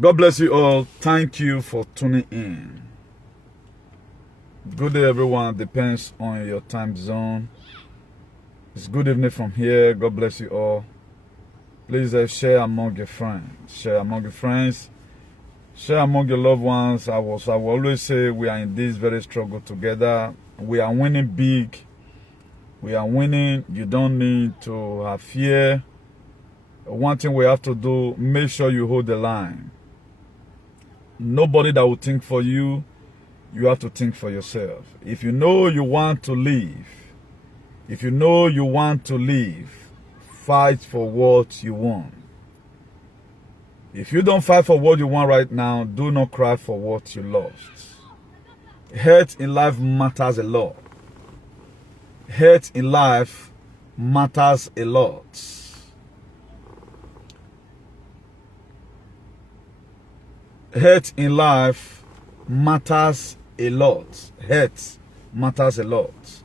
God bless you all. Thank you for tuning in. Good day, everyone. Depends on your time zone. It's good evening from here. God bless you all. Please share among your friends. Share among your friends. Share among your loved ones. I will always say we are in this very struggle together. We are winning big. We are winning. You don't need to have fear. One thing we have to do, make sure you hold the line. Nobody that will think for you, you have to think for yourself. If you know you want to leave, fight for what you want. If you don't fight for what you want right now, do not cry for what you lost. Hurt in life matters a lot. Hurt in life matters a lot. Hurt in life matters a lot. Hurt matters a lot.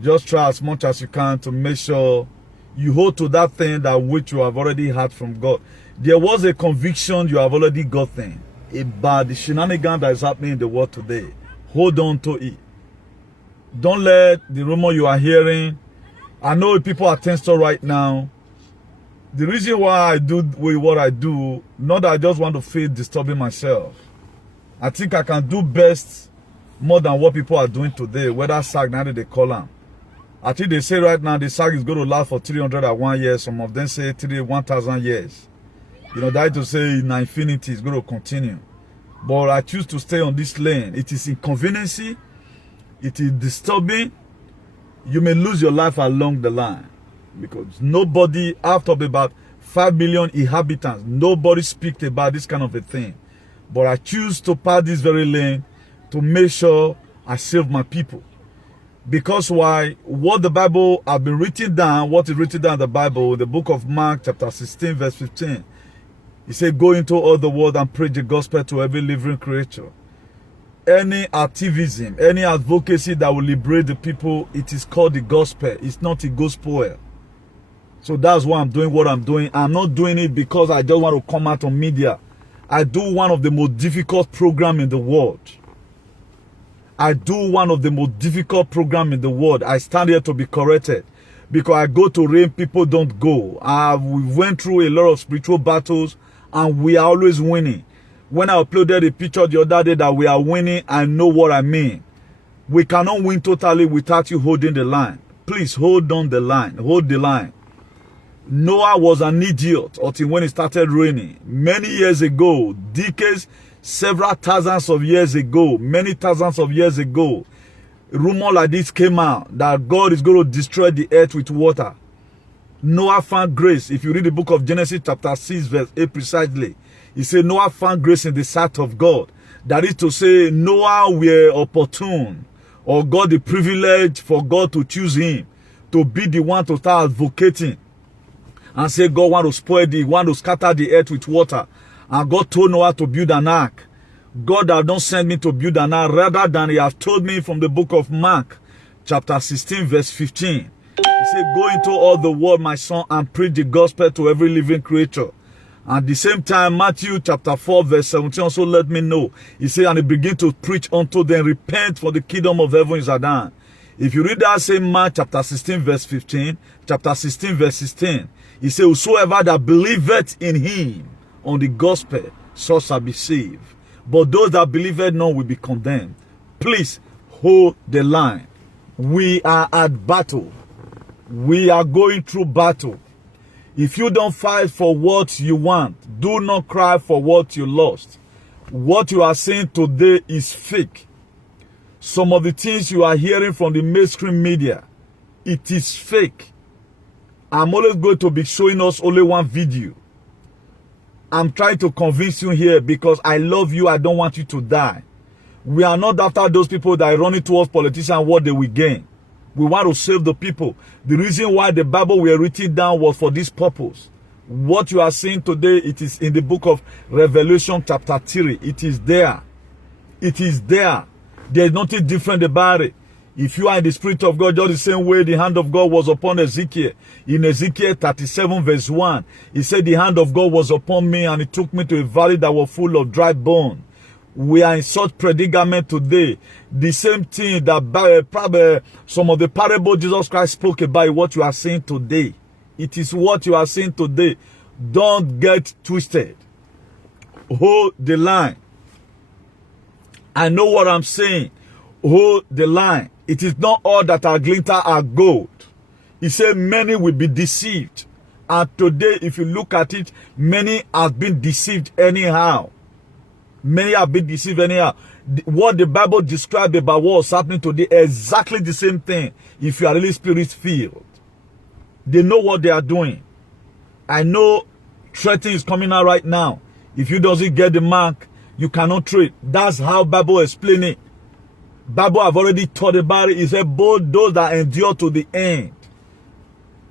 Just try as much as you can to make sure you hold to that thing that which you have already had from God. There was a conviction you have already gotten about the shenanigans that is happening in the world today. Hold on to it. Don't let the rumor you are hearing. I know people are tense right now. The reason why I do what I do, not that I just want to feel disturbing myself. I think I can do best more than what people are doing today, whether SAG, now they call them. I think they say right now the SAG is going to last for 301 years. Some of them say 1,000 years. You know, that is to say in infinity is going to continue. But I choose to stay on this lane. It is inconveniency. It is disturbing. You may lose your life along the line. Because nobody, after about 5 million inhabitants, nobody speaks about this kind of a thing. But I choose to pass this very lane to make sure I save my people. Because why? What the Bible have been written down, what is written down in the Bible, the book of Mark chapter 16 verse 15. He said, go into all the world and preach the gospel to every living creature. Any activism, any advocacy that will liberate the people, it is called the gospel. It's not a gospel. So that's why I'm doing what I'm doing. I'm not doing it because I just want to come out on media. I do one of the most difficult programs in the world. I stand here to be corrected. Because I go to rain, people don't go. We went through a lot of spiritual battles and we are always winning. When I uploaded a picture the other day that we are winning, I know what I mean. We cannot win totally without you holding the line. Please hold on the line. Hold the line. Noah was an idiot until when it started raining. Many years ago, decades, several thousands of years ago, many thousands of years ago, rumor like this came out that God is going to destroy the earth with water. Noah found grace. If you read the book of Genesis chapter 6 verse 8 precisely, he said Noah found grace in the sight of God. That is to say, Noah were opportune, or God the privilege for God to choose him to be the one to start advocating and say God want to scatter the earth with water. And God told Noah to build an ark. God have not sent me to build an ark, rather than he has told me from the book of Mark, chapter 16, verse 15. He said, go into all the world, my son, and preach the gospel to every living creature. At the same time, Matthew chapter 4, verse 17 also let me know. He said, and he began to preach unto them, repent, for the kingdom of heaven is at hand. If you read that same Mark chapter 16, verse 15, chapter 16, verse 16, he said, whosoever that believeth in him on the gospel, so shall be saved. But those that believeth not will be condemned. Please hold the line. We are at battle. We are going through battle. If you don't fight for what you want, do not cry for what you lost. What you are saying today is fake. Some of the things you are hearing from the mainstream media, it is fake. I'm always going to be showing us only one video. I'm trying to convince you here because I love you. I don't want you to die. We are not after those people that are running towards politicians what they will gain. We want to save the people. The reason why the Bible were written down was for this purpose. What you are seeing today, it is in the book of Revelation chapter 3. It is there. It is there. There's nothing different about it. If you are in the Spirit of God, just the same way the hand of God was upon Ezekiel. In Ezekiel 37 verse 1, he said, the hand of God was upon me and he took me to a valley that was full of dry bone. We are in such predicament today. The same thing that probably some of the parable Jesus Christ spoke about, what you are seeing today. It is what you are seeing today. Don't get twisted. Hold the line. I know what I'm saying. Hold the line. It is not all that are glitter are gold. He said many will be deceived. And today, if you look at it, many have been deceived anyhow. Many have been deceived anyhow. What the Bible described about what's happening today, exactly the same thing if you are really spirit-filled. They know what they are doing. I know trading is coming out right now. If you doesn't get the mark, you cannot trade. That's how Bible explain it. Bible have already taught about it. It said, both those that endure to the end.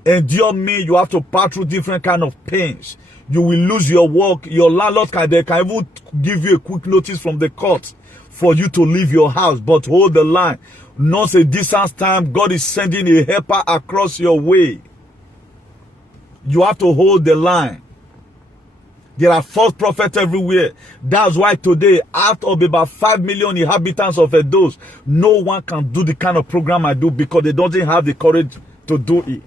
Endure me, you have to pass through different kind of pains. You will lose your work. Your landlord can even give you a quick notice from the court for you to leave your house. But hold the line. Not a distance time. God is sending a helper across your way. You have to hold the line. There are false prophets everywhere. That's why today, out of about 5 million inhabitants of Edo, no one can do the kind of program I do because they don't have the courage to do it.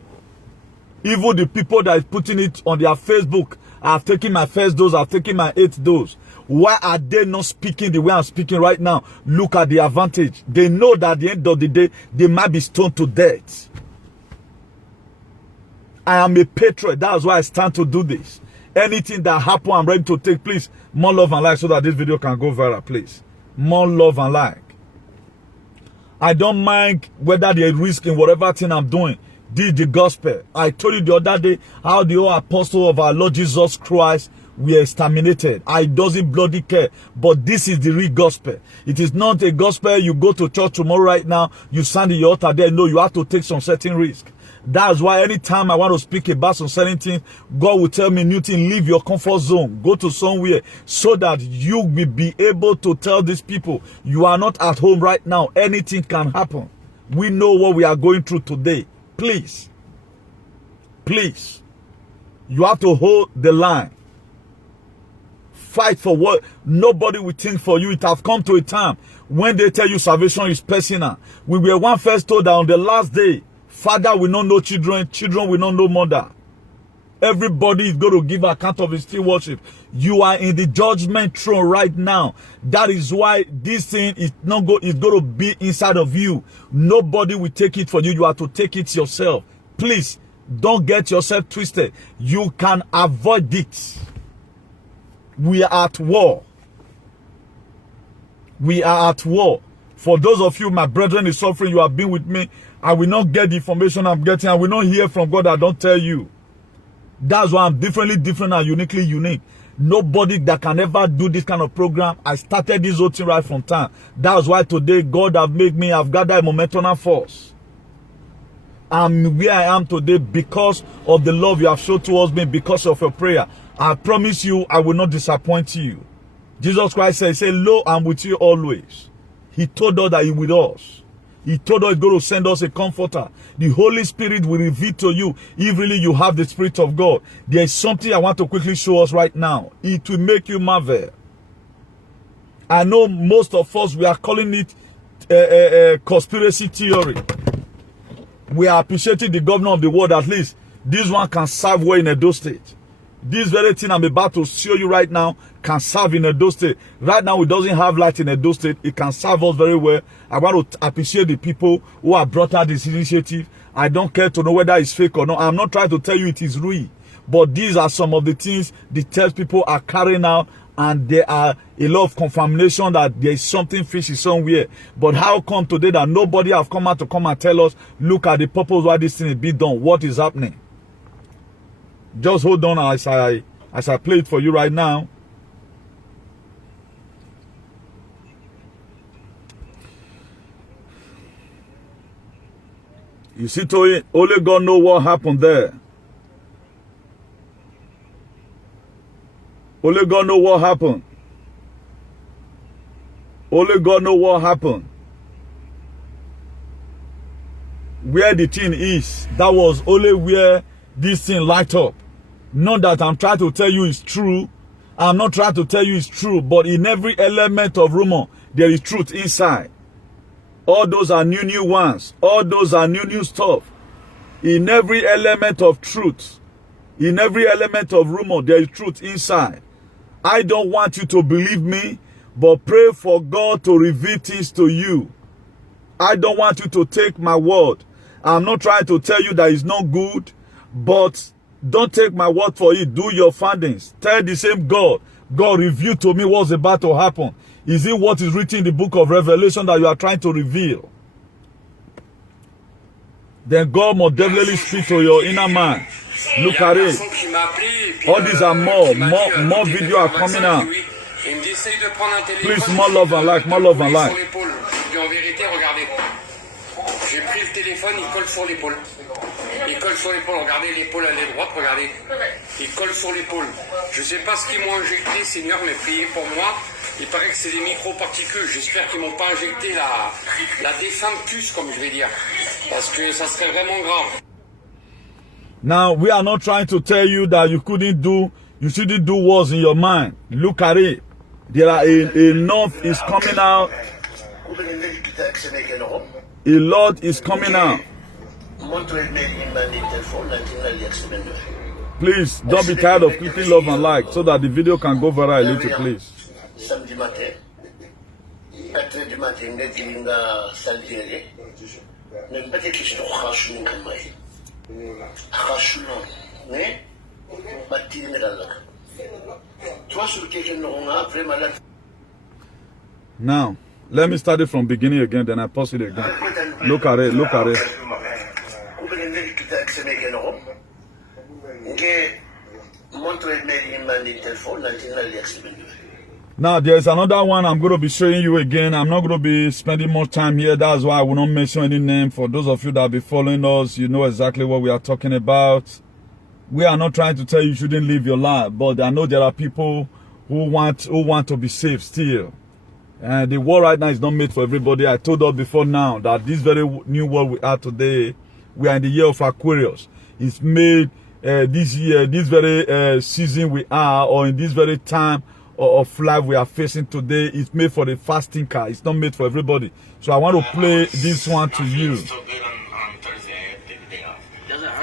Even the people that is putting it on their Facebook, I've taken my first dose, I've taken my 8th dose. Why are they not speaking the way I'm speaking right now? Look at the advantage. They know that at the end of the day, they might be stoned to death. I am a patriot. That's why I stand to do this. Anything that happen, I'm ready to take. Please, more love and like so that this video can go viral, please. More love and like. I don't mind whether there's risk in whatever thing I'm doing. This is the gospel. I told you the other day how the old apostle of our Lord Jesus Christ were exterminated. I doesn't bloody care. But this is the real gospel. It is not a gospel you go to church tomorrow right now, you stand in your altar there. No, you have to take some certain risk. That's why anytime I want to speak about some certain things, God will tell me, Newton, leave your comfort zone. Go to somewhere so that you will be able to tell these people, you are not at home right now. Anything can happen. We know what we are going through today. Please. Please. You have to hold the line. Fight for what nobody will think for you. It has come to a time when they tell you salvation is personal. We were one first told that on the last day, father will not know children, children will not know mother. Everybody is going to give account of his still worship. You are in the judgment throne right now. That is why this thing is not is going to be inside of you. Nobody will take it for you. You have to take it yourself. Please, don't get yourself twisted. You can avoid it. We are at war. We are at war. For those of you, my brethren is suffering, you have been with me. I will not get the information I'm getting. I will not hear from God. I don't tell you. That's why I'm different and uniquely unique. Nobody that can ever do this kind of program. I started this whole thing right from time. That's why today God have made me, I've gathered a momentum force. I'm where I am today because of the love you have shown towards me, because of your prayer. I promise you, I will not disappoint you. Jesus Christ said, lo, I'm with you always. He told us that he with us. He told us he's going to send us a comforter. The Holy Spirit will reveal to you if really you have the Spirit of God. There is something I want to quickly show us right now. It will make you marvel. I know most of us, we are calling it a conspiracy theory. We are appreciating the governor of the world. At least this one can serve well in Edo State. This very thing I'm about to show you right now can serve in Edo State. Right now, it doesn't have light in Edo State. It can serve us very well. I want to appreciate the people who have brought out this initiative. I don't care to know whether it's fake or not. I'm not trying to tell you it is real. But these are some of the things the test people are carrying out. And there are a lot of confirmation that there is something fishy somewhere. But how come today that nobody have come out to come and tell us, look at the purpose why this thing is being done. What is happening? Just hold on as I play it for you right now. You see, Toyin, only God knows what happened there. Only God knows what happened. Only God knows what happened. where the thing is, that was only where this thing light up. Not that I'm trying to tell you it's true. I'm not trying to tell you it's true, but in every element of rumor, there is truth inside. All those are new ones. All those are new stuff. In every element of truth, in every element of rumor, there is truth inside. I don't want you to believe me, but pray for God to reveal things to you. I don't want you to take my word. I'm not trying to tell you that it's not good, but don't take my word for it. Do your findings. Tell the same God. God, reveal to me what's about to happen. Is it what is written in the book of Revelation that you are trying to reveal? Then God must definitely speak to your inner man. Look at it. All these are more video are coming out. Please, more love and like, more love and like. J'ai pris le téléphone, il colle sur l'épaule. Il colle sur l'épaule, regardez l'épaule, elle est droite, regardez. Il colle sur l'épaule. Je sais pas ce qu'ils m'ont injecté, Seigneur, mais priez pour moi. Il paraît que c'est des microparticules. J'espère qu'ils m'ont pas injecté la défunte puce, comme je vais dire. Parce que ça serait vraiment grave. Now, we are not trying to tell you that you shouldn't do what's in your mind. Look at it. There are enough is coming out. A lot is coming out. Please, don't be tired of clicking love and like so that the video can go viral a little, please. Samedi matin, 4h du matin, nga saltere, ne mbate kishno khashun kamai. Khashun, ne? Batti ngalak. Toi sur quelqu'un n'aura vraiment la. Now, let me start it from beginning again, then I pause it again. Look at it, look at it. Now, there's another one I'm going to be showing you again. I'm not going to be spending much time here. That's why I will not mention any name. For those of you that be following us, you know exactly what we are talking about. We are not trying to tell you shouldn't live your life, but I know there are people who want to be safe still. And the world right now is not made for everybody. I told us before now that this very new world we are today, we are in the year of Aquarius. It's made this year, this very season we are, or in this very time of life we are facing today, it's made for the fast thinker. It's not made for everybody. So I want to play this one to you.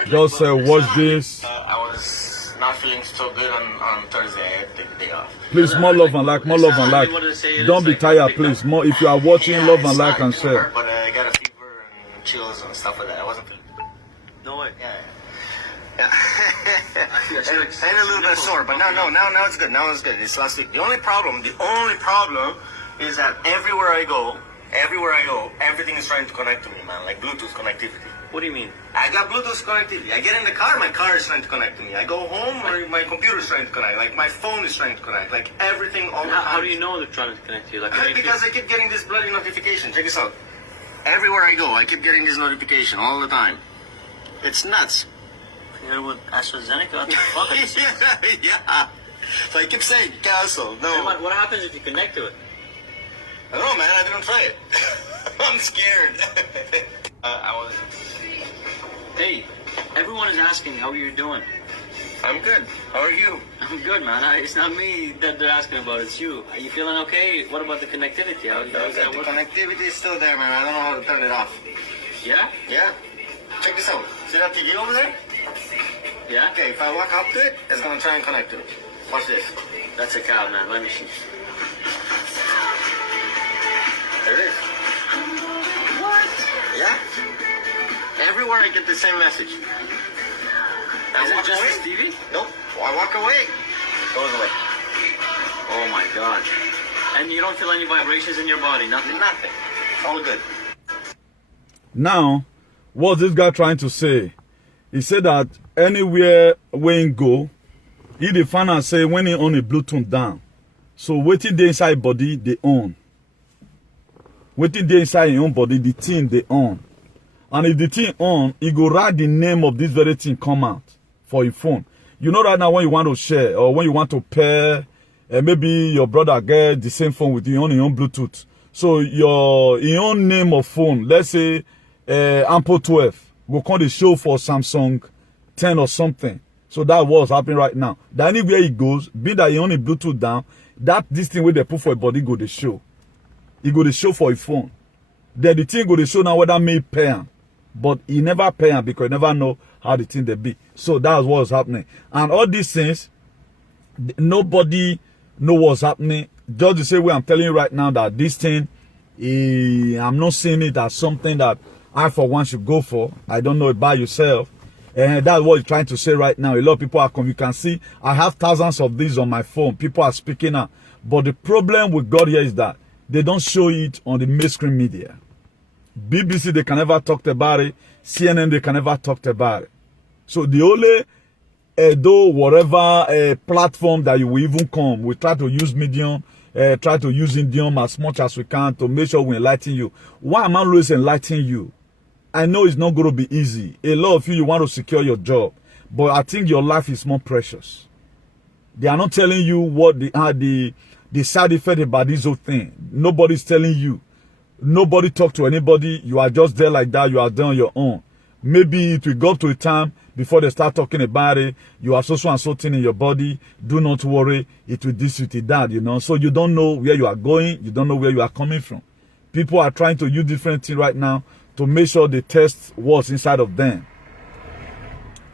Just watch this. I was not feeling so good on Thursday. I had to take the day off. Please, more love and like, more love and like. Don't be tired, please. More, if you are watching, love and like and share. But I got a fever and chills and stuff like that. I wasn't feeling. No way. Yeah. And a little bit sore, but now it's good. Now it's good. It's last week. The only problem is that everywhere I go, everything is trying to connect to me, man. Like Bluetooth connectivity. What do you mean? I got Bluetooth connectivity. I get in the car, my car is trying to connect to me. I go home, my computer is trying to connect. Like my phone is trying to connect. Like everything all the time. How do you know they're trying to connect to you? Like, Because I keep getting this bloody notification. Check this out. Everywhere I go, I keep getting this notification all the time. It's nuts. You're with AstraZeneca? What the fuck? Yeah. So I keep saying cancel. No. What happens if you connect to it? I don't know, man. I didn't try it. I'm scared. Hey, everyone is asking how you're doing. I'm good. How are you? I'm good, man. It's not me that they're asking about. It's you. Are you feeling okay? What about the connectivity? How's that The working? connectivity is still there, man. I don't know how to turn it off. Yeah? Yeah. Check this out. See that TV over there? Yeah? Okay, if I walk up to it, it's gonna try and connect to it. Watch this. That's a cow, man. Let me see. There it is. What? Yeah. Everywhere I get the same message. Is it just this TV? Nope. I walk away. It goes away. Oh my god. And you don't feel any vibrations in your body? Nothing? Nothing. It's all good. Now, what's this guy trying to say? He said that anywhere when he go, he define and say when he on a Bluetooth down. So waiting the inside body they own. Waiting the inside your own body, the thing they own. And if the thing on, he go write the name of this very thing come out for your phone. You know right now when you want to share or when you want to pair, maybe your brother get the same phone with you on your own Bluetooth. So your own name of phone, let's say Ample 12 go come the show for Samsung 10 or something. So that was happening right now. That anywhere he goes, being that he only Bluetooth down, that this thing where they put for a body go the show. He go the show for a phone. Then the thing go the show now whether may pay him. But he never pay him because he never know how the thing they be. So that's what was happening. And all these things, nobody know what's happening. Just the same way I'm telling you right now that this thing, I'm not seeing it as something that I for one should go for. I don't know it by yourself. And that's what you're trying to say right now. A lot of people are you can see I have thousands of these on my phone. People are speaking out. But the problem with God here is that they don't show it on the mainstream media. BBC, they can never talk about it. CNN, they can never talk about it. So the only though whatever platform that you will even come, we try to use Medium, try to use Indium as much as we can to make sure we enlighten you. Why am I always enlightening you? I know it's not going to be easy. A lot of you want to secure your job, but I think your life is more precious. They are not telling you what the side effect about this whole thing. Nobody's telling you. Nobody talk to anybody. You are just there like that. You are there on your own. Maybe it will go up to a time before they start talking about it. You have so and so thing in your body. Do not worry. It will this, it will that, you know. So you don't know where you are going. You don't know where you are coming from. People are trying to use different things right now to make sure they test what's inside of them.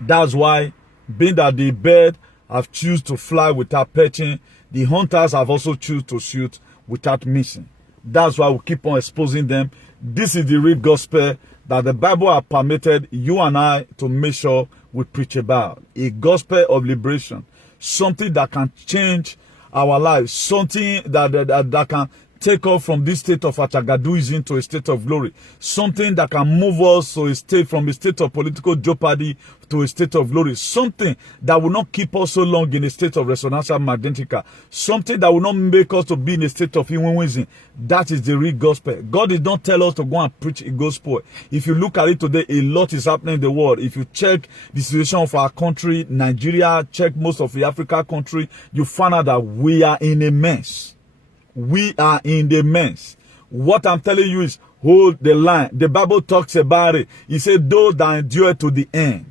That's why, being that the bird have choose to fly without perching, the hunters have also choose to shoot without missing. That's why we keep on exposing them. This is the real gospel that the Bible has permitted you and I to make sure we preach about. A gospel of liberation. Something that can change our lives. Something that can take us from this state of Achagaduism to a state of glory. Something that can move us to a state from a state of political jeopardy to a state of glory. Something that will not keep us so long in a state of resonantia magnetica. Something that will not make us to be in a state of inwinism. That is the real gospel. God did not tell us to go and preach a gospel. If you look at it today, a lot is happening in the world. If you check the situation of our country, Nigeria, check most of the African country, you find out that we are in a mess. We are in the mess. What I'm telling you is hold the line. The Bible talks about it. He said, those that endure to the end.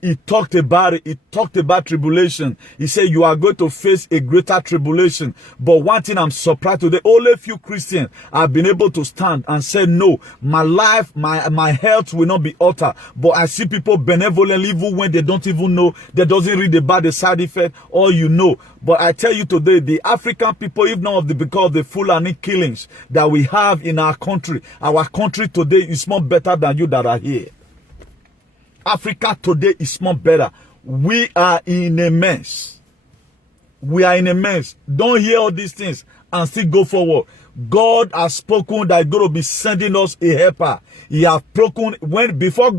He talked about it. He talked about tribulation. He said, you are going to face a greater tribulation. But one thing I'm surprised today, only few Christians have been able to stand and say, no, my life, my health will not be altered. But I see people benevolently, even when they don't even know, they doesn't read about the side effect, or you know. But I tell you today, the African people, if not because of the Fulani killings that we have in our country today is more better than you that are here. Africa today is more better. We are in a mess. We are in a mess. Don't hear all these things and still go forward. God has spoken that He's going to be sending us a helper. He has spoken before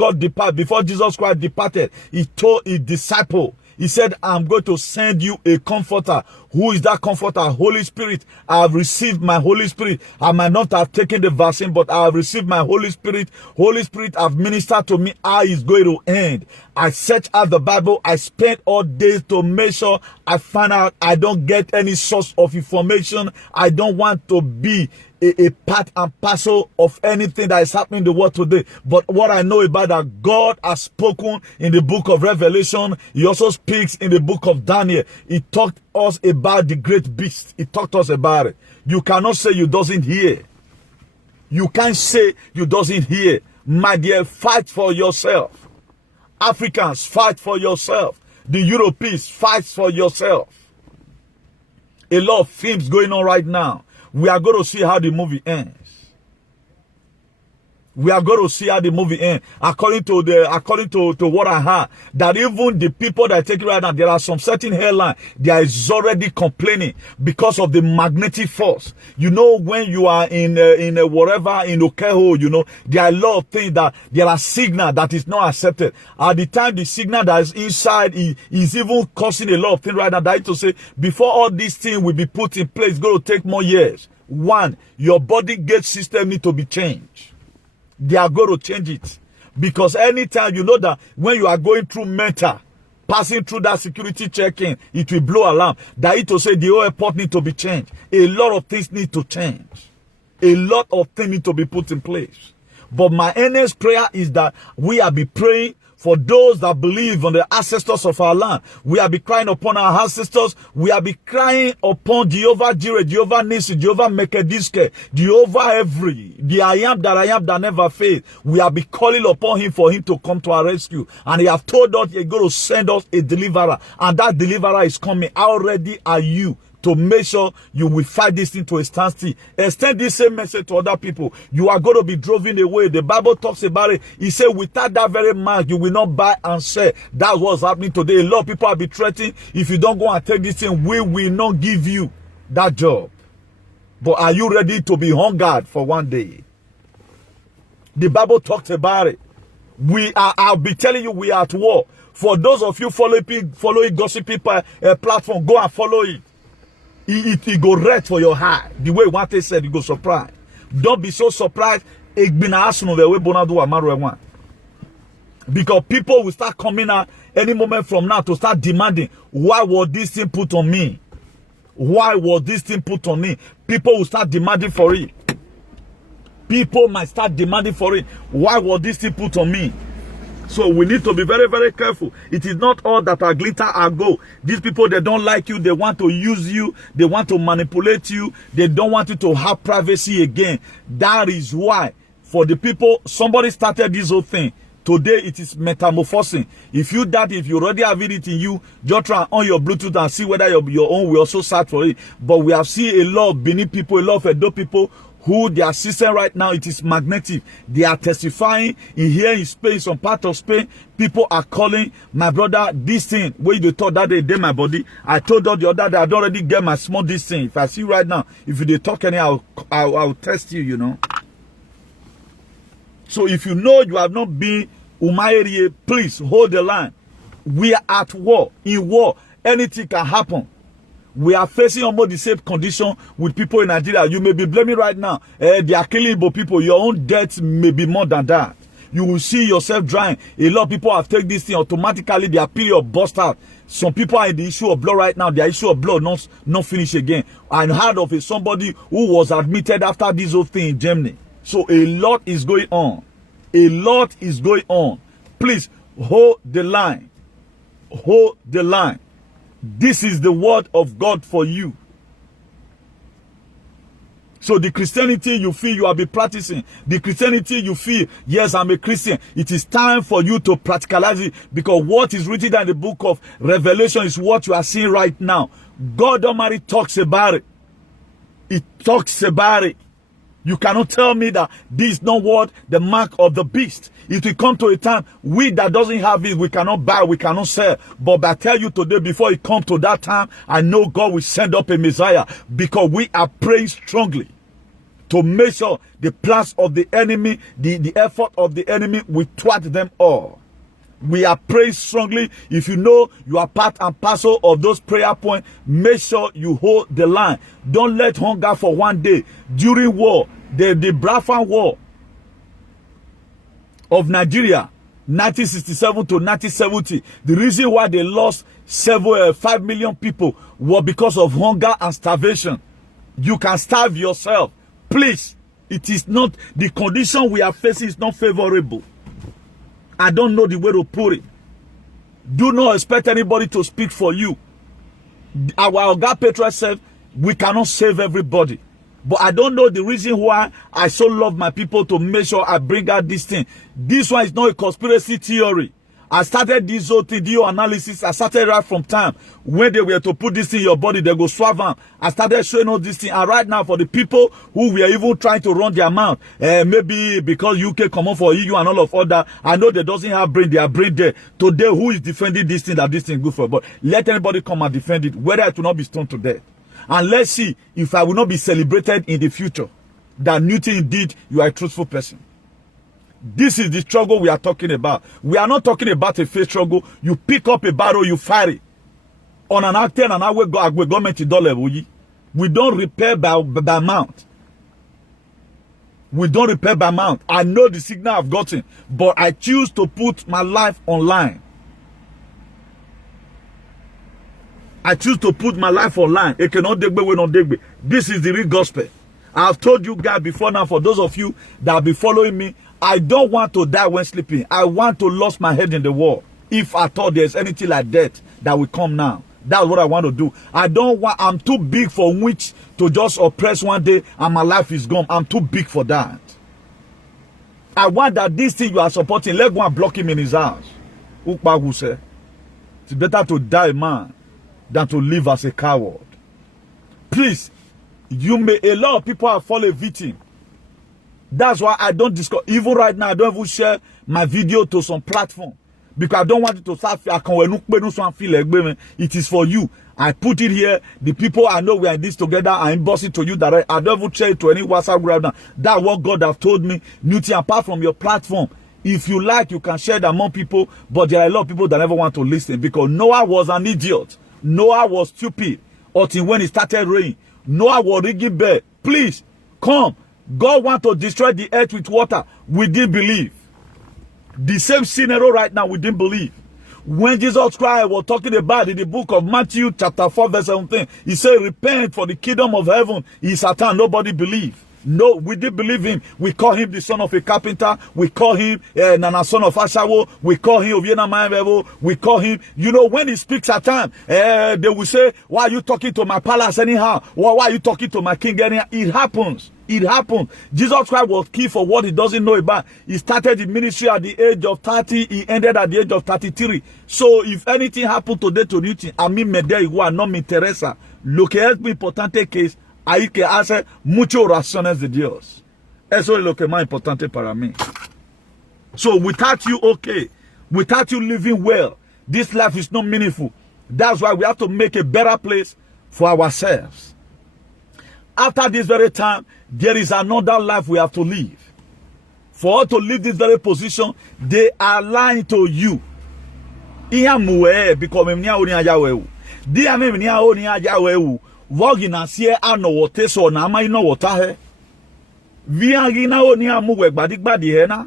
Jesus Christ departed, He told His disciple, He said, I'm going to send you a comforter. Who is that comforter? Holy Spirit. I have received my Holy Spirit. I might not have taken the vaccine, but I have received my Holy Spirit. Holy Spirit have ministered to me how it's going to end. I search out the Bible. I spent all days to make sure I find out I don't get any source of information. I don't want to be a part and parcel of anything that is happening in the world today. But what I know about that, God has spoken in the book of Revelation. He also speaks in the book of Daniel. He talked us about the great beast. He talked us about it. You cannot say you doesn't hear. You can't say you doesn't hear. My dear, fight for yourself. Africans, fight for yourself. The Europeans, fight for yourself. A lot of films going on right now. We are going to see how the movie ends. We are going to see how the movie ends. According to what I heard, that even the people that take it right now, there are some certain airlines, they are already complaining because of the magnetic force. You know, when you are in whatever, in Okeho, you know, there are a lot of things that there are signal that is not accepted. At the time, the signal that is inside is even causing a lot of things right now. That is to say, before all these things will be put in place, it's going to take more years. One, your body gate system need to be changed. They are going to change it. Because anytime you know that when you are going through mental, passing through that security check-in, it will blow alarm. That is to say the whole airport need to be changed. A lot of things need to change. A lot of things need to be put in place. But my earnest prayer is that we are be praying for those that believe on the ancestors of our land. We are be crying upon our ancestors. We are be crying upon Jehovah Jireh, Jehovah Nissi, Jehovah Mekediske, Jehovah every, the I am that never failed. We are be calling upon him for him to come to our rescue. And he have told us he's going to send us a deliverer. And that deliverer is coming. How ready are you to make sure you will fight this thing to a standstill? Extend this same message to other people. You are going to be driven away. The Bible talks about it. He said, without that very mark, you will not buy and sell. That's what's happening today. A lot of people are be threatening. If you don't go and take this thing, we will not give you that job. But are you ready to be hungered for one day? The Bible talks about it. I'll be telling you, we are at war. For those of you following gossip people platform, go and follow it. It go red for your heart. The way Wante said, you go surprised. Don't be so surprised. Because people will start coming out any moment from now to start demanding, why was this thing put on me? Why was this thing put on me? People will start demanding for it. People might start demanding for it. Why was this thing put on me? So we need to be very, very careful. It is not all that are glitter are gold. These people, they don't like you. They want to use you. They want to manipulate you. They don't want you to have privacy again. That is why, for the people, somebody started this whole thing. Today, it is metamorphosing. If you already have it in you, just try on your Bluetooth and see whether your own will also search for it. But we have seen a lot of Benin people, a lot of Edo people, who their system right now, it is magnetic. They are testifying in here in Spain, some part of Spain. People are calling, my brother, this thing, where you thought that they did my body. I told you the other day, I don't already get my small this thing. If I see right now, if you talk any, I'll test you, you know. So if you know you have not been Umayerie, please hold the line. We are at war. In war, anything can happen. We are facing almost the same condition with people in Nigeria. You may be blaming right now. They are killing Igbo people. Your own death may be more than that. You will see yourself drying. A lot of people have taken this thing automatically. Their period burst out. Some people are in the issue of blood right now. Their issue of blood not finished again. I heard of somebody who was admitted after this whole thing in Germany. So a lot is going on. A lot is going on. Please hold the line. Hold the line. This is the word of God for you. So the Christianity you feel you have been practicing, the Christianity you feel, yes, I'm a Christian, it is time for you to practicalize it, because what is written in the book of Revelation is what you are seeing right now. God Almighty talks about it. It talks about it. You cannot tell me that this is not what the mark of the beast. It will come to a time, we that doesn't have it, we cannot buy, we cannot sell. But I tell you today, before it comes to that time, I know God will send up a Messiah, because we are praying strongly to make sure the plans of the enemy, the effort of the enemy, we thwart them all. We are praying strongly. If you know you are part and parcel of those prayer points, make sure you hold the line. Don't let hunger for one day. During war, the Biafran War of Nigeria, 1967 to 1970, the reason why they lost 5 million people was because of hunger and starvation. You can starve yourself. Please, it is not, the condition we are facing is not favorable. I don't know the way to put it. Do not expect anybody to speak for you. Our God Petra said, we cannot save everybody. But I don't know the reason why I so love my people to make sure I bring out this thing. This one is not a conspiracy theory. I started this whole video analysis. I started right from time when they were to put this in your body, they go swab them. I started showing all this thing. And right now, for the people who were even trying to run their mouth, maybe because UK come on for EU and all of other, I know they doesn't have brain, they are brain there. Today, who is defending this thing that this thing is good for? But let anybody come and defend it, whether it will not be stoned to death. And let's see if I will not be celebrated in the future that Newton, indeed, you are a truthful person. This is the struggle we are talking about. We are not talking about a faith struggle. You pick up a barrel, you fire it. On an actor and our government dollar. We don't repair by amount. We don't repair by amount. I know the signal I've gotten, but I choose to put my life online. I choose to put my life online. It cannot degbe, we not degbe. This is the real gospel. I've told you guys before now, for those of you that have been following me, I don't want to die when sleeping. I want to lose my head in the wall. If I thought there's anything like that that will come now. That's what I want to do. I'm too big for which to just oppress one day and my life is gone. I'm too big for that. I want that this thing you are supporting, let go and block him in his house. Ukpa say, it's better to die, man, than to live as a coward. Please, a lot of people have fallen victim. That's why I don't discuss. Even right now, I don't even share my video to some platform. Because I don't want it to start. It is for you. I put it here. The people I know we are in this together. I emboss it to you direct. I don't even share it to any WhatsApp group now. That's what God have told me. Newton, apart from your platform, if you like, you can share that among people. But there are a lot of people that never want to listen because Noah was an idiot. Noah was stupid until when it started raining. Noah was rigging bed. Please come. God wants to destroy the earth with water. We didn't believe. The same scenario right now, we didn't believe. When Jesus Christ was talking about in the book of Matthew chapter 4 verse 17, he said, repent for the kingdom of heaven is at hand. Nobody believed. No, we didn't believe him. We call him the son of a carpenter. We call him Nana son of Ashawo. We call him Oviena Maimebo. We call him, when he speaks at time, they will say, why are you talking to my palace anyhow? Why are you talking to my king anyhow? It happens. It happened. Jesus Christ was key for what he doesn't know about. He started the ministry at the age of 30. He ended at the age of 33. So if anything happened today to Newton, a mí me da igual, no me interesa. Lo que es muy importante que es ahí que hace muchas oraciones de Dios. Eso es lo que más importante para mí. So without you, without you living well, this life is not meaningful. That's why we have to make a better place for ourselves. After this very time, there is another life we have to live. For us to leave this very position, they are lying to you. Voginasie anowote so na ama ino wota he. Viagina oni amu wegbadigbadi he na.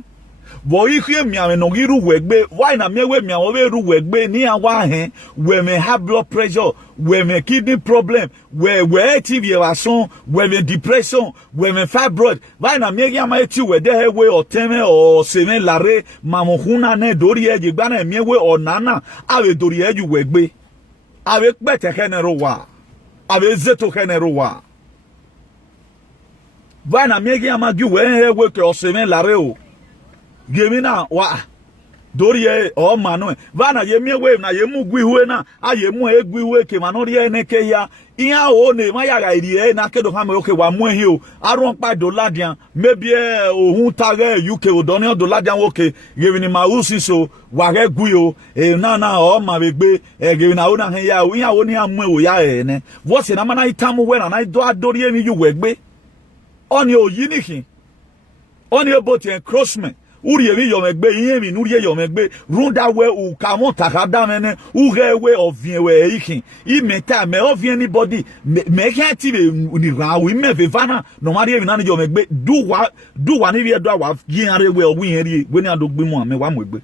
Bo ihie miame no giru wegbe, why na mewe miawo we ru wegbe ni awa he, we may have blood pressure, we may kidney problem, we TV wason, we may depression, we may fibroid. Why na megi ama eti we de he we oteme o seme lare mamohuna ne dori eje gba na mewe onana awe dori eju wegbe. Awe pete kenero wa. Awe zeto kenero wa. Why na megi ama gi we ke o seme lare o. Gemina wa doriye o manu vana yemiewe na yemugwi huwe na ayemu egwi huwe ke manori eneke ya iya o ne mayaga iri na kedo ha me oke wa mu ehi o aron pa doladian maybe ohun tare UK odoni doladian oke gevini ma usi so wa regwi o na o ma begbe gevina o na he ya o iya o ni amu e o ya ne wo se na mana itamu we na do adori emi yu wegbe oni o yinikin oni about encroachment uri evi yomegbe yemi nuri yomegbe runda we u kamo takada mene urewe oviewe ikin I meta me of anybody me can't even ni ra we me vana no mari evi na yomegbe do wa ni we do wa yin we ogun yen ri we ni adogbe mu ame wa mo egbe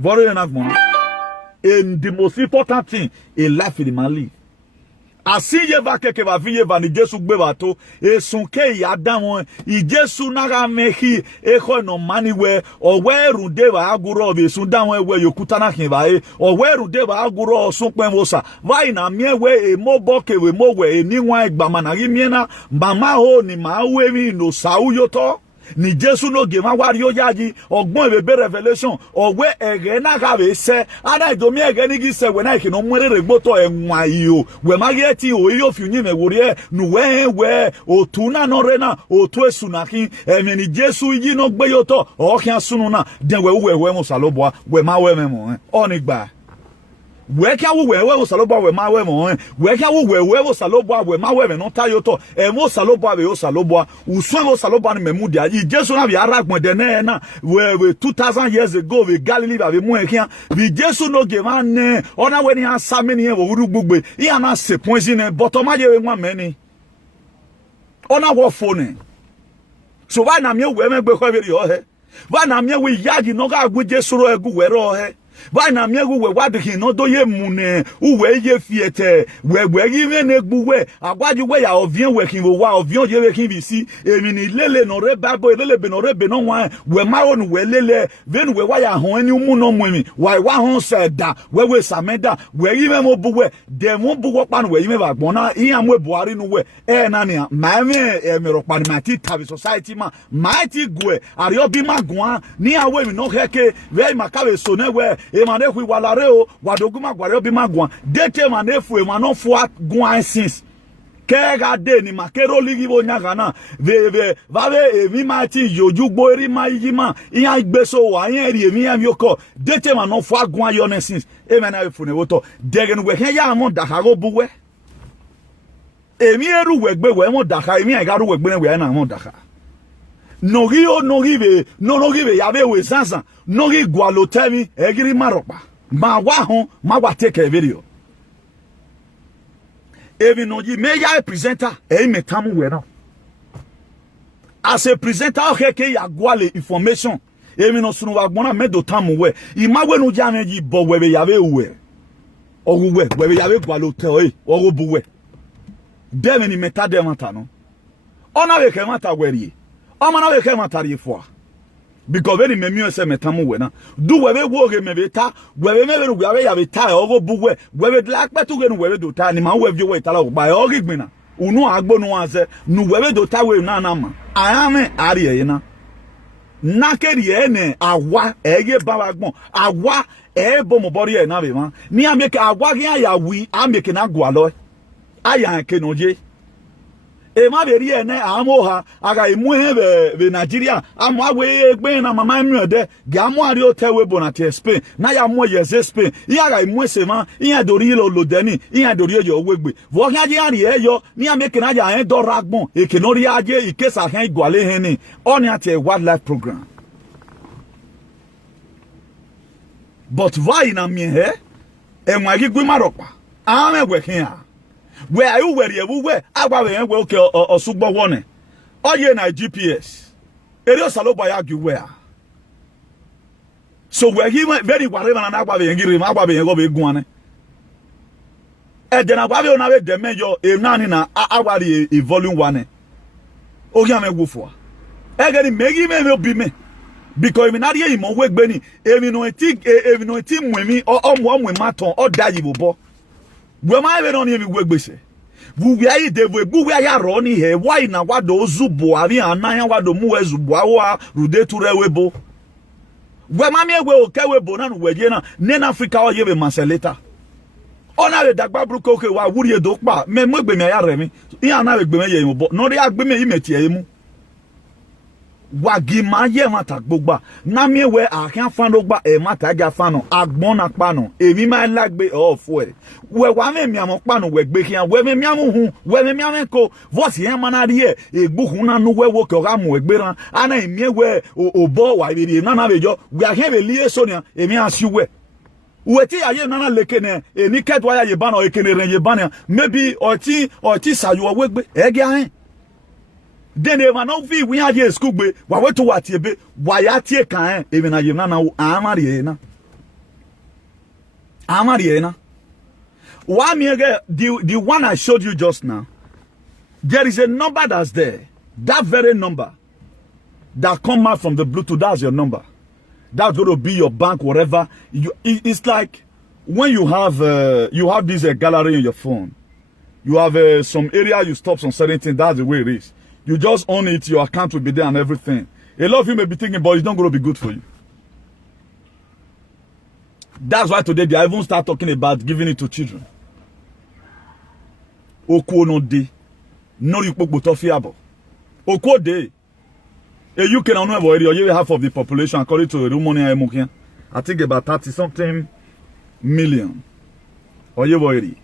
voro yen agmo and the most important thing in life in man live asiye va keke va viye va ni Jesu gbe va to esunke ya dan won I Jesu naga mehi ekho no mani we owe de va aguro be sun dan won we yokuta na kin va e owe de va aguro sun pen wosa vai na mie we e mo boke we mo we ni wan egbama na ri mie na mama ho ni ma we mi no sau yoto ni Jesu no ge ma wari o yaji ogbon ebebe revelation owe ege na ka be se ana idomi ege ni gi se we na ikino mwere gboto enwa iyo we ma ge ti o iyo fi yin me wori e nu we otu na no re na otu esu na kin emi ni Jesu yi no gbe yoto o kian sunu na den we mo saloboa we ma we memo onigba we ka wo saloboa we ma we mo we ka wo saloboa we ma we me no tayoto e mo saloboa we o saloboa usun wo saloboa ni memu dia I Jesu na bi aragbon de na we 2000 years ago we Galilee ba be mu ekian bi Jesu no ge ma ne ona we ni asame ni e wo wuru gbugbe I ana se ponzi ne botoma je we nwa meni ona wo phone so why na me we me gbe ko be ri o he why na me we yagi no ga gbe Jesu ro egu we ro he Why na me we what the no do ye mune uwe ye fiete we give ne gbuwe agwaji we ya ovien working we wa ovien ye working bi si emi ni lele no re babo lele be no re be no wan we ma wonu we lele venu we wa ya ho ani mu no mwemi wa ho se da we sameda we give mo buwe de mo buwo pa no we yime ba gbon na iya mo Buhari no we na ne ma me me ro pa ma ti tabi society ma ti gwe ari obi ma gwan ni awe mi no heke we ma ka we so na we e ma ne hu walare o wadoguma gware obi ma gwan dete ma na efu e ma no fo gwan since kega de ni makero ligi bo nyaga na ve emi ma ti yoju gbo eri ma yi ma iya igbeso wa yen ri emi am yoko dete ma no fo gwan yo ne since e me na efu ne woto degen we ken ya mo da ha go buwe emi eru we gbe we mo da ha emi ga ru we gbe ne we na mo da ha no give ya be we sansan no gi gwalo temi egiri maropa ma wa ho ma wa take a video even no ji me ya presenter e me tamu we na as a presenter okay ya gwale information even no sunu wa gbona me do tamu we imawe no ja me ji bo we ya be we ogu we ya be gwalo te o ogu bu we dem ni meta dem ata no ona we ke mata weri Amana we ke matari fo because when me mi se metamu we na do we go ge me beta we me be we ya beta o bu we la petu ge no we do ta ni ma we vi we ta la ba o gi gbina unu agbo no ase nu we do ta we na na ma ayame ari e na na keri e ne awa e ge ba wa gbon awa e bo mo bori e na be ma ni ameke awa ge ya wi ameke na gwa lo aya ke no je e ma be ri ene amoha aga imu he be Nigeria amu awe egbe na mama mi ode ga mu ari o tewe bona te Spain na ya mu ye Spain ya ga imu se ma ya dori lo deni ya dori yo wegbe vo ha je ari e yo ni ameke na ja en do ragbon e ke no ri aje ikesa han igwale hen ni oni ati wildlife program but vai na mi he e mu agi gbe maropa ame gwe hin a where are you where you where agba we okay osugbo wone oye na GPS eri osaloba ya gi where so where he went very whatever na agba we ngiri agba we go be gun ane e de na agba we na we de mejo e nani na agba the volume 1 ogi am egwo fo e gari megi me obi me because me na dey imo we gbe ni emi no eti mwemi o mwe maton o dayi bobo we ma be no ni we gbese bu wi ayi de bu wi aya ro ni he why na wado zubo ari anan wado mu ezubo awa rude turewebo we ma mi ewe okewebo na we je na nen Africa o ye be maseleta ona le dagba bruko ke wa wuri edo pa me mo gbe mi aya re mi iya na we gbe me ye mo bo no ri agbe me imeti e mu wagi ma ye mata gbogba na mi we akan fan gba e mata ga fano agbon na panu emi ma lagbe ofo e we wa me mi amo panu we gbe kian we me mi amo hu we me mi amo ko vosi yan manari e egbuhun na nu we wo ke ga mu egberan ana emi we obo wa bi na na bejo we akan be lie sonia emi asi we ti aye na na leke ne eni ket wa ya ye bana o ekene ren ye bana maybe oti sayo we gbe e ge ahen then eva no fi we had school gbe wa we to what ebe wa ya tie kan even na ye na amari na wa me the one I showed you just now, there is a number that's there, that very number that come out from the Bluetooth, that's your number, that's going to be your bank, whatever. It's like when you have this gallery in your phone, you have some area you stop some certain thing, that's the way it is. You just own it, your account will be there and everything. A lot of you may be thinking, but it's not going to be good for you. That's why today they even start talking about giving it to children. Oku no de. No you put fiabo. Oku de. You can only avoid half of the population according to Rumania Emokian. I think about 30-something million. Or you already.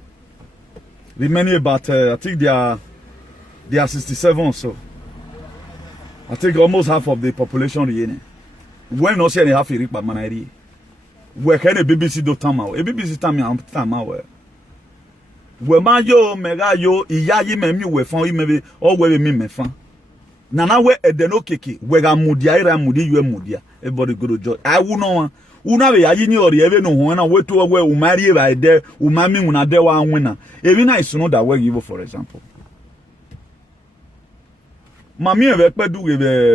Remaining about I think they are 67 or so. I think almost half of the population. When not saying half a but manari. Where can a BBC do time out? A BBC time out. Where my yo mega yo iya yi me mi we fan yi me or we me me fan. Nana we edeno keke we ga mudia ira mudi you mudia. Everybody go to joy. I will know una be yayi ni ori ebe no ho na wetu we umari ba de umami una de wa anwena ebi na isuno da we give for example mami ebe pedu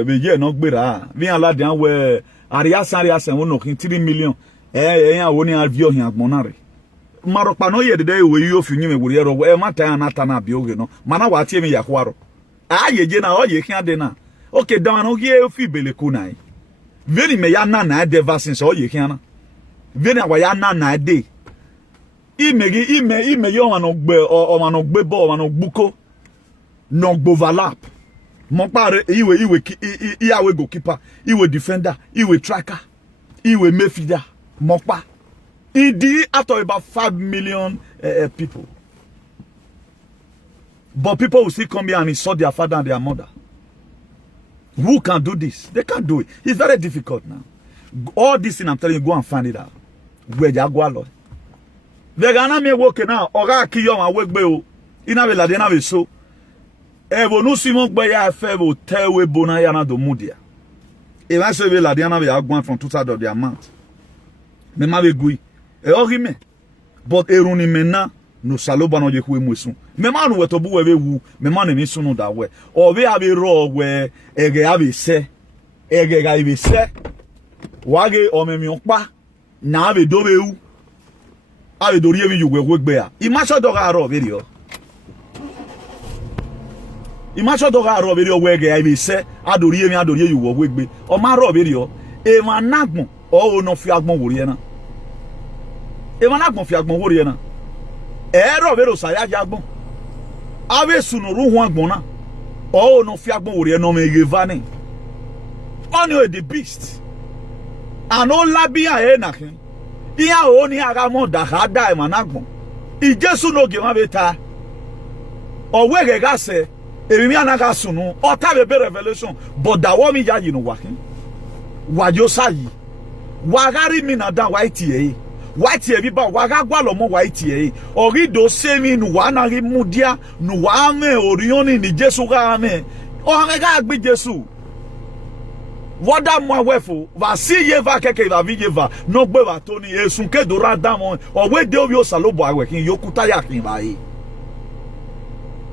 be je no gbera bi alade an we ariya sen wo no kin 3 million yan wo ni avio hin agbonare maropa no ye de we yo fi nyime wuri ero e mata na ata na bi oge no mana wa tie mi yakwaro aye je na o ye kin ade na okay dan no ye fi beleku nai veni me ya na de vaccine o ye kin na veni wa ya na de ime yo ma no gbe bo ma no gbuko no overlap mo pare iwe goalkeeper iwe defender iwe striker iwe midfielder mo pa idi after about 5 million people, but people will still come here and insult their father and their mother. Who can do this? They can't do it. It's very difficult now. All this thing I'm telling you, go and find it out. Where Jaguar they gonna me work now. Oga kiyo ma wegbe o. Ina be la de na be so. Evo no simon gbe ya fe bo tewe bona ya na do mudia. E va se be la de na be agwan from 2/3 of their month. Me ma be gui. E orime. But eruni mena no saloba no je ku emusun. Me ma no weto bu we be wu. Me ma no mi sunu da we. O be abi ro we ege abi se. Ege ga ibe se. Wage o me mi opa na abi do be wu. Abi do ri evi yu we gbe ya. Imaso do ga ro video. Imaso do ga ro video we ege ibe se adori emi yu wo gbe. O ma ro video. E ma nagbon o no fi agbon wori e na. E ma nagbon fi agbon wori e na. Ero vero saya jagbon ave sunuru hu agbon na o no fi agbon wori e no me gevani on you the beast and o labi a na kin iya o ni aga mo da ha da e ma nagbon I Jesu no ge ma beta o we ge ga se emi mi anaga sunu o ta be revelation but da wo mi ya yi no wa kin wa jo sayi wa gari mi na da wa tie white e bi ba wa ga gwa lo mo white e orido semi nu wa na ri mudia nu wa me orioni ni Jesu ga me o ha ga gbe Jesu woda mo awefo va si ye va keke va vi ye va no gbe va to ni esun ke do ra da mo o we de obi o salobo awe kin yokuta ya kin ba yi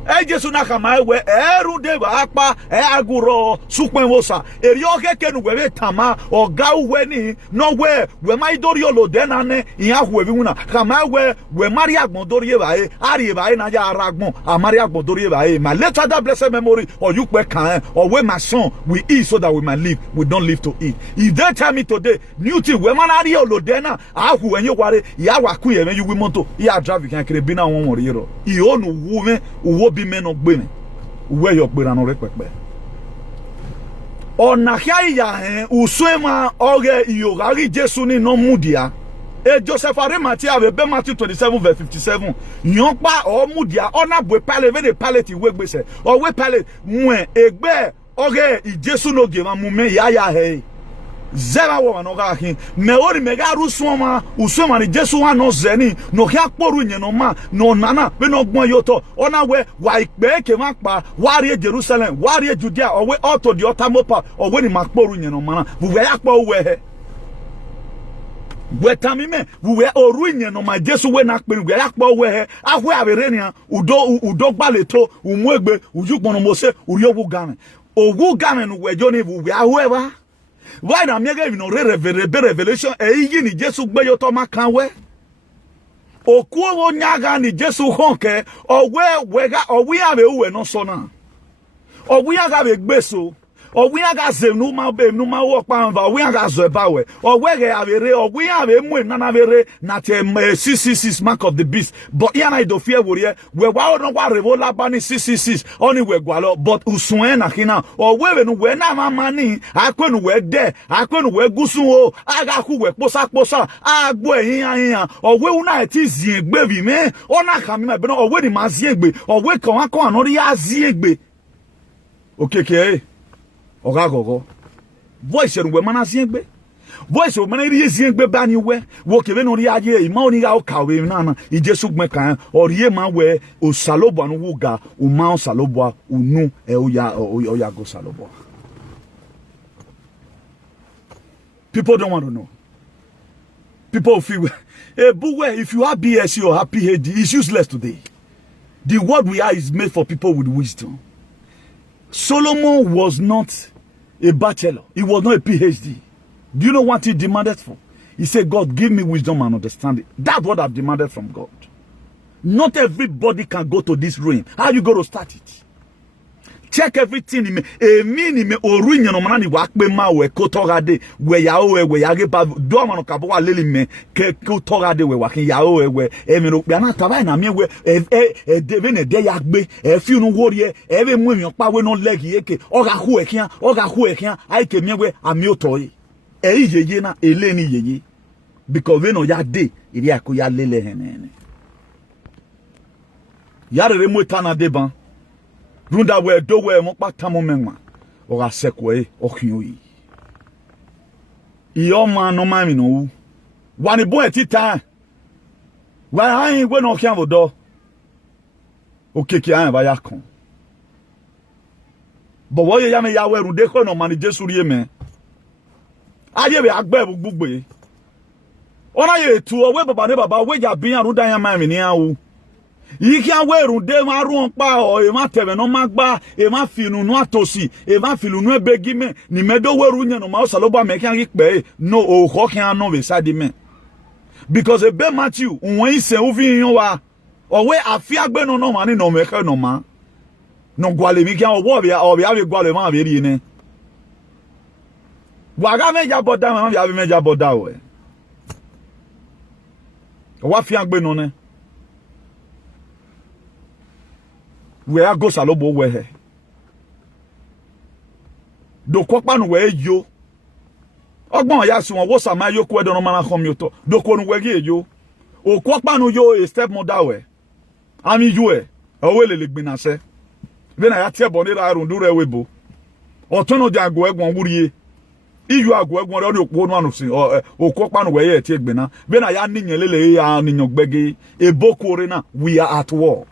e Jesu na kama ewe eru de ba apa aguro supen wosa eri o keke nu we tama o ga we ni no we ma idori olo de na ne iya hu ebi una kama we mari agbon dori e ba e ari e ba e na ja aragbon amari agbon dori e ba e my later that blessed memory or you pe kan or we my son we eat so that we might live we don't live to eat if they tell me today new thing we man ari olo de na ahu enye ware ya wa ku ye me you we moto ya drive kan kire bi na won wori ro I onu wu me uwo bi me no gbe me we yo gbera no repepe ona ya usuema oge iyogari Jesu ni no mudia e Joseph Arimathea ave be Matthew 27 verse 57 yon pa o mudia ona bwe pale ve de pale ti we gbese o we pale mwen egbe oge I Jesu no ge ma mu me ya he zera wo no ga hin me ori me ga rusuoma usuema ni Jesu wa no zeni no hia poru yen no ma no nana be no gbon yoto ona we wa ipe ke ma pa wari Jerusalem wari Judea o we auto di otamopa o we ni ma poru yen no ma bu we ya pa we he we tamime bu we oru yen no ma Jesu we na pe we ya pa we he ahwe abere ni udo gbaleto umuegbe ujugbon no mose uri owu game no we joni bu we ahwe ba why na me ga no revelation yi ni Jesu gbe yo to ma kan we oku o nyaga ni Jesu honke we ga owi ave uwe no so na owi aga be gbeso owi aga ze nu ma be nu ma wo pa nva owi aga zo ba we owe ge avere owi ave mu na na vere na te 666 mark of the beast but ya na do fear wori we wa no wa revola ba ni 666 oni we gwalo but usun na kina owe we nu we na mama ni akwenu we de akwenu we gusun o aga ku we posa agbo eyin owe una ti zin egbe bi me ona ka mi ma be no owe ni ma zin egbe owe kan wa kan anori ya zin egbe okeke oga gogo voice we mana ziengbe voice we mana ri ziengbe ba ni we wo kebe no ri aye ima oni ga o kawe na I Jesu gbe kan oriye ma we o salobo anu wuga o ma o salobo unu e o ya go salobo. People don't want to know. People feel, hey, but where if you have BSc or have PhD, it's useless today. The world we are is made for people with wisdom. Solomon was not a bachelor. He was not a PhD. Do you know what he demanded for? He said, God, give me wisdom and understanding. That's what I've demanded from God. Not everybody can go to this realm. How are you going to start it? Check everything in me. Orunya no manani wakbe ma we kotorade we yawe we yage ba do amano kabo wa leli me ke kotorade we wakin yawe we emi no bia na taba na me we de ne de yagbe fi no worie be mu emi pa we no leg yeke o ga hu ekian ai ke me we ami otoyi yeye na eleni yeye because we no ya de iri akọ ya lele henene ya re mo tana de ban runda we do we mo pa tamo menwa o ga sekwe o kyoyi iyo ma no ma mi no wani bo etita wa han we no kyan bodo o keke an ba ya kon bo wo ye ya me ya we runde ko no ma ni Jesu rie me aye be agba gbugbe ona ye tu o we baba ne baba we ja bian runda yan ma mi ni awu yi ki aweru de ma ru pa o e ma tebe no magba e ma finu no atosi e ma filu no ebegi me ni medo weru nya no ma osaloba me kan pe no o ho kan no be sadi me because e be Matthew won ise ovi yan wa o we afia gbe no no ma ni no me ka no ma no gwale mi kan obo bia be gwale ma be ri ni wa ga meja boda ma bia be meja boda o wa afia gbe no ne we are go salobo we he do kokpa no we yo ogbon ya si won wo sama yo ko edo no mara khom yo to do ko no we ge yo o kokpa no yo a step mother we ami yo e o we le gbin na se be na ya tie bo ni ra run du re we bo o to no jago egbon wurie iyu ago egbon re opo no anu sin o kokpa no we ye tie gbin na be na ya niyan lele ya niyan gbege e boku ore na we are at war.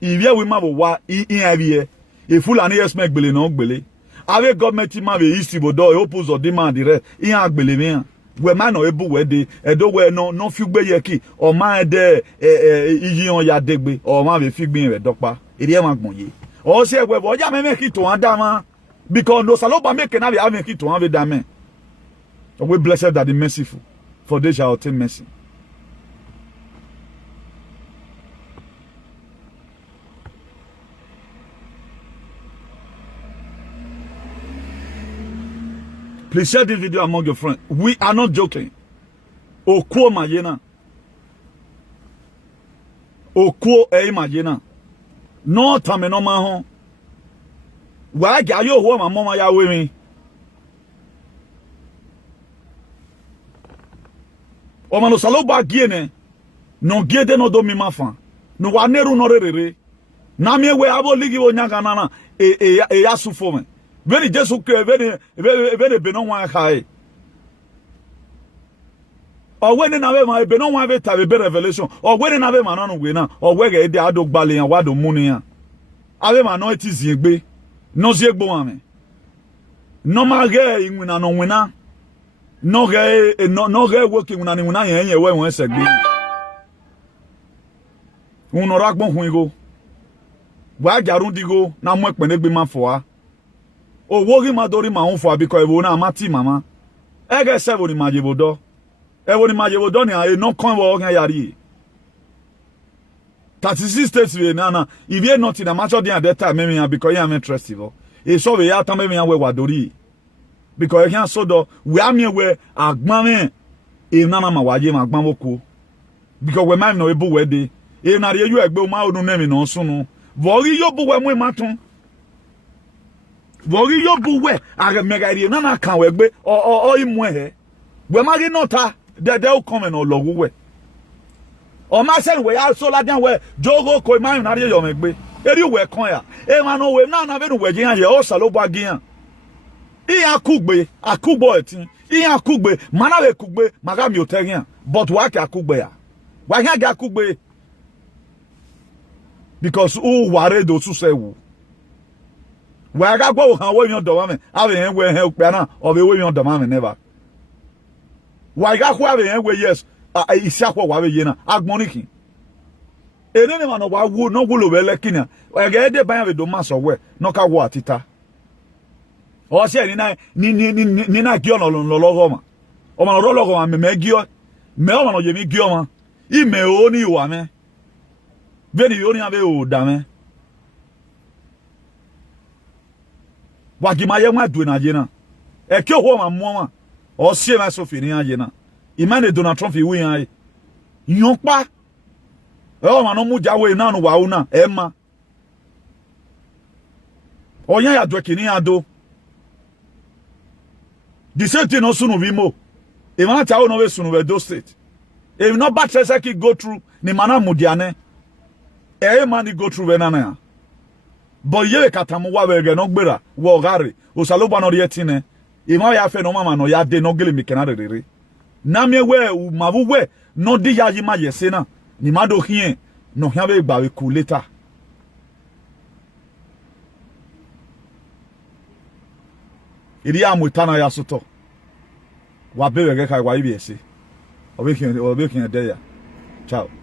Ivye we ma bo wa inavie e fulani esme gbele no gbele ave government ma be isi bo do e oppose o demand re in agbele mi we ma no ebu we de edo we no figbe ye ki o ma de iyi on ya degbe o ma be figbin re dopa iri e ma gbon ye o se we bo ja me make to an da ma because no saloba make na be make to an be da me so we blessed that the merciful for they shall obtain mercy. Please share this video among your friends. We are not joking. Okuo majena. Okuo majena. No tame no maho. Wa ga yo ho ma mama ya we mi. O ma no saloba giene. No giede no do mi mafa. No wa neru no rerere. Na mi we abo ligi wo nyanga na ya sufo me. Very just okay, very be no one high. Or when in a be no one have a revelation, or when in a man on winner, or where the adult bally and what the moon. Ave man no it is ye no zegboame. No magay in winner no winner. No gay working when anyone anywhere once a day. Unorakbon huigo. Why Garundigo, now work when they be man for. O wogi madori ma unfo abiko ewo na amati mama ege se wo ni majebodo ni a no kon wo ogan yari 36 states we na if you not in a match of the that time me because you am interested e so we ya tam me we wadori because you can so do we am we agbon me e na ma waje ma agbon woko because we man no ebu we de e na re yu egbe o ma onu na mi no so no vori yo bu we mu matun Vori yo buwe aga megari na kan we gbe o imu he we ma ri nota de o come no logu we o ma se we ya so ladian we jogo ko ma na ri yo megbe eri we kan ya e ma no we na be no we jian ye o salobo agian iya kugbe akubo etin iya kugbe mana we kugbe maga mi o terian but wa ka kugbe ya wa yan ga kugbe because who ware do su se wu we ga gbo han wo yan do ma me ave hen we hen pe na o be we yan do ma me never Why ga kwa be yen we yes isia kwa wa be ye na agmoniki ene ne ma no wa wo no wo lo be lekina wa ga de ban be do ma so we no ka wo atita o se ni na gi ono lo go ma o ma lo go ma me gi o me o ma no je mi gi o ma I me o ni wa me be ni o ni abe o da me wa gi ma ye wa du na je na e ke ho ma mo ma o se ma so fi ni aje na imane Donald Trump fi wi an yon pa o ma no mu jawe na no wa o na e ma o yan ya do kini ado the same thing no sunu bi mo e ma ta o no we sunu we do state e no ba trese ki go through ni mana mudiane e ma ni go through we na na bo ye katamu wa we ge no gbera wo gare o saloba no rietine e ma ya fe no mama no ya de no gele mi kenare rere na me we ma bu we no di ya yi ma yese na ni ma do hien no hia be gba we ku later iri amutana ya soto wa be we ge kai wa ibi ese obekin de ya ciao